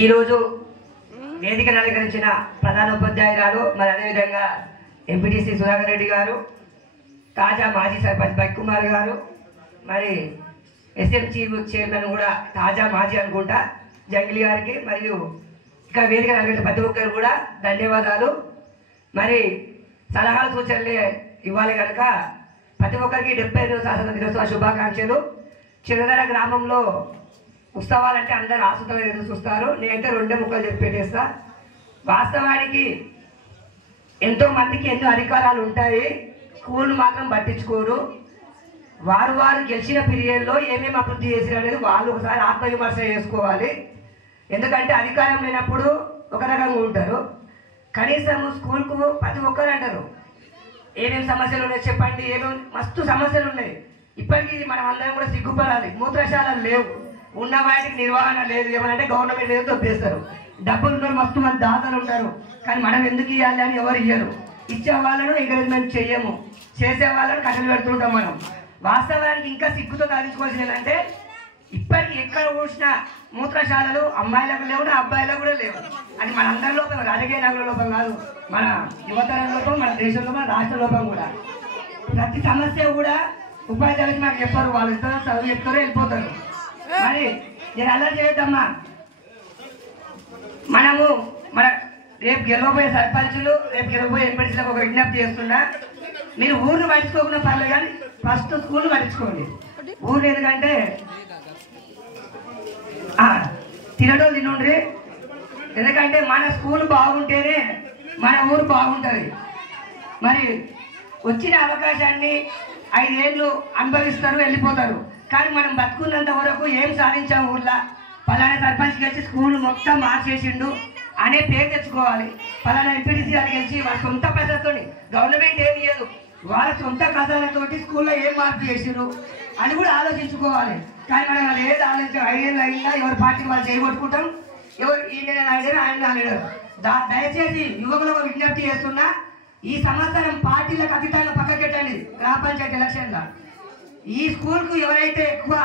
ఈరోజు వేదికను అలంకరించిన ప్రధాన ఉపాధ్యాయురాలు మరి అదేవిధంగా ఎంపీటీసీ సుధాకర్ రెడ్డి గారు, తాజా మాజీ సర్పంచ్ బైకుమార్ గారు, మరి ఎస్ఎంసీ చైర్మన్ కూడా తాజా మాజీ అనుకుంటా జంగిలి గారికి, మరియు ఇక్కడ వేదికను అలంకరించిన ప్రతి ఒక్కరు కూడా ధన్యవాదాలు. మరి సలహాలు సూచనలు ఇవ్వాలి కనుక ప్రతి ఒక్కరికి 75వ స్వాతంత్ర దినోత్సవ శుభాకాంక్షలు. చిన్నదర గ్రామంలో ఉత్సవాలంటే అందరూ ఆసక్తిగా ఎదురు చూస్తారు. నేనైతే 2 ముక్కలు చెప్పి పెట్టేస్తా. వాస్తవానికి ఎంతో మందికి ఎన్నో అధికారాలు ఉంటాయి, స్కూల్ మాత్రం పట్టించుకోరు. వారు గెలిచిన పీరియడ్లో ఏమేమి అభివృద్ధి చేశారు అనేది వాళ్ళు ఒకసారి ఆత్మవిమర్శ చేసుకోవాలి. ఎందుకంటే అధికారం లేనప్పుడు ఒక రకంగా ఉంటారు. కనీసం స్కూల్కు ప్రతి ఒక్కరు అంటారు ఏమేమి సమస్యలు ఉన్నాయి చెప్పండి, ఏమేమి మస్తు సమస్యలు ఉన్నాయి. ఇప్పటికీ మనం అందరం కూడా సిగ్గుపడాలి. మూత్రశాలలు లేవు, ఉన్న వాటికి నిర్వహణ లేదు. ఏమనంటే గవర్నమెంట్ ఏదో తప్పేస్తారు. డబ్బులు ఉన్నారు, మస్తు మంది దాతలు ఉంటారు, కానీ మనం ఎందుకు ఇవ్వాలి అని ఎవరు ఇయ్యరు. ఇచ్చే వాళ్ళను ఎంకరేజ్మెంట్ చెయ్యము, చేసే వాళ్ళను కట్టలు పెడుతుంటాం మనం. వాస్తవానికి ఇంకా సిగ్గుతో సాధించుకోవాల్సింది ఏంటంటే ఇప్పటికి ఎక్కడ చూసినా మూత్రశాలలు అమ్మాయిలకు లేవు, అబ్బాయిలకు కూడా లేవు. అది మన అందరి లోపం, రాజకీయ నాయకుల లోపం కాదు, మన యువతరం లోపం, మన దేశంలో, మన రాష్ట్ర లోపం కూడా. ప్రతి సమస్య కూడా ఉపాధ్యాయులు నాకు చెప్పారు, వాళ్ళు ఇస్తారు, చదువు చెప్తారు, వెళ్ళిపోతారు. మరి నేను అలా చేయొద్దమ్మా. మనము మన రేపు గెలవబోయే సర్పంచులు, రేపు గెలవబోయే ఎంపీటీసీలకు ఒక విజ్ఞప్తి చేస్తున్నా. మీరు ఊరిని పట్టించుకోకుండా పర్లేదు, కానీ ఫస్ట్ స్కూల్ని పట్టించుకోండి. ఊరు ఎందుకంటే తినడం తినుండ్రి. ఎందుకంటే మన స్కూల్ బాగుంటేనే మన ఊరు బాగుంటుంది. మరి వచ్చిన అవకాశాన్ని 5 ఏళ్ళు అనుభవిస్తారు, వెళ్ళిపోతారు. కానీ మనం బతుకున్నంత వరకు ఏం సాధించాం, ఊర్లో పలానా సర్పంచ్ గెలిచి స్కూల్ మొత్తం మార్చేసిండు అనే పేరు తెచ్చుకోవాలి. పలానా ఎంపీటీసీ గారు గెలిచి వాళ్ళ సొంత పైసలతో, గవర్నమెంట్ ఏమి ఇయ్యదు, వాళ్ళ సొంత ఖజానాతోటి స్కూల్లో ఏం మార్పు చేసిరు అని కూడా ఆలోచించుకోవాలి. కానీ మనం అది ఏది ఆలోచించాం, 5 ఏళ్ళు అయినా ఎవరి పార్టీకి వాళ్ళు చేయగొట్టుకుంటాం, ఎవరు ఈయన ఆయన అనలేరు. దయచేసి యువకులకు విజ్ఞప్తి చేస్తున్నా, ఈ సంవత్సరం పార్టీలకు అతీతంగా పక్కకెట్టండి. గ్రామ పంచాయతీ ఎలక్షన్లో ఈ స్కూల్కు ఎవరైతే ఎక్కువ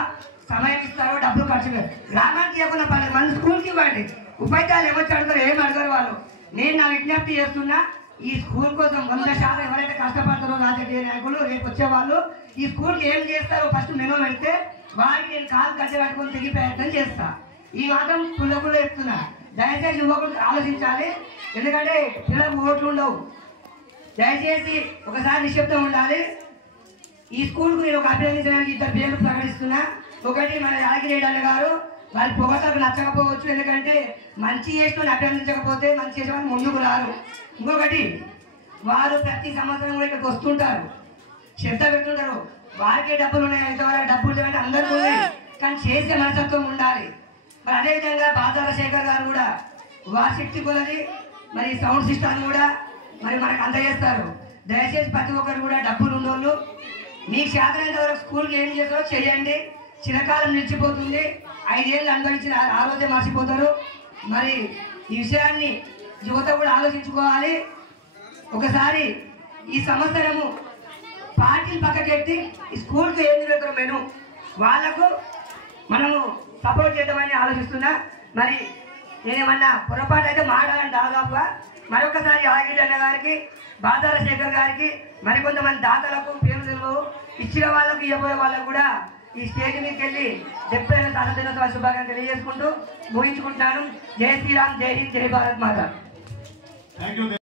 సమయం ఇస్తారో, డబ్బులు ఖర్చు గ్రామానికి ఇవ్వకుండా 10 మంది స్కూల్కి ఇవ్వండి. ఉపాధ్యాయులు ఎవరు అడుగుతారు, ఏం అడగరు వాళ్ళు. నేను నా విజ్ఞప్తి చేస్తున్నా, ఈ స్కూల్ కోసం 100% ఎవరైతే కష్టపడతారో రాజకీయ నాయకులు, రేపు వచ్చేవాళ్ళు ఈ స్కూల్కి ఏం చేస్తారో ఫస్ట్ మెనూ పెడితే వారికి నేను కాలు కట్టి కట్టుకొని తిరిగి ప్రయత్నం చేస్తా. ఈ మాత్రం పుల్లకుల్లో చెప్తున్నా. దయచేసి యువకులు ఆలోచించాలి. ఎందుకంటే పిల్లలకు ఓట్లు ఉండవు. దయచేసి ఒకసారి నిశ్శబ్దం ఉండాలి. ఈ స్కూల్కు నేను ఒక అభినందించడానికి 2 పేర్లు ప్రకటిస్తున్నా. ఒకటి మన యాదగిరి గారు, వాళ్ళ పొగలకు నచ్చకపోవచ్చు, ఎందుకంటే మంచి చేసిన అభినందించకపోతే మంచి చేసే వాళ్ళు ముందుకు రారు. ఇంకొకటి, వారు ప్రతి సంవత్సరం కూడా ఇక్కడికి వస్తుంటారు, శ్రద్ధ పెడుతుంటారు. వారికే డబ్బులు ఉన్నాయి, అయితే వాళ్ళకి డబ్బులు లేవంటే అందరికీ ఉన్నాయి, కానీ చేసే మనస్తత్వం ఉండాలి. మరి అదేవిధంగా బాదాల శేఖర్ గారు కూడా వారి శక్తి కొలది మరి సౌండ్ సిస్టమ్ కూడా మరి మనకు అందజేస్తారు. దయచేసి ప్రతి ఒక్కరు కూడా డబ్బులు ఉన్నోళ్ళు మీకు శాతమైనంత వరకు స్కూల్కి ఏం చేస్తారో చేయండి. చిరకాలం నిలిచిపోతుంది. 5 ఏళ్ళు అనుభవించిన ఆ రోజే మర్చిపోతారు. మరి ఈ విషయాన్ని యువత కూడా ఆలోచించుకోవాలి. ఒకసారి ఈ సంవత్సరము పార్టీలు పక్కకెట్టి ఈ స్కూల్కి ఏం జరుగుతారో మెను వాళ్లకు మనము సపోర్ట్ చేద్దామని ఆలోచిస్తున్నా. మరి నేనేమన్నా పొరపాటు అయితే మాట్లాడాలని దాదాపుగా మరొకసారి యాదగిరి అన్న గారికి, బాదాల శేఖర్ గారికి, మరికొంతమంది దాతలకు, పేరు ఇచ్చిన వాళ్ళకు, ఇవ్వబోయే వాళ్ళకు కూడా ఈ స్టేజ్ మీదకి వెళ్ళి 70వ స్వాతంత్ర దినోత్సవ శుభాకాంక్షలు తెలియజేసుకుంటూ ముగించుకుంటున్నాను. జై శ్రీరామ్, జై హింద్, జై భారత్ మాత.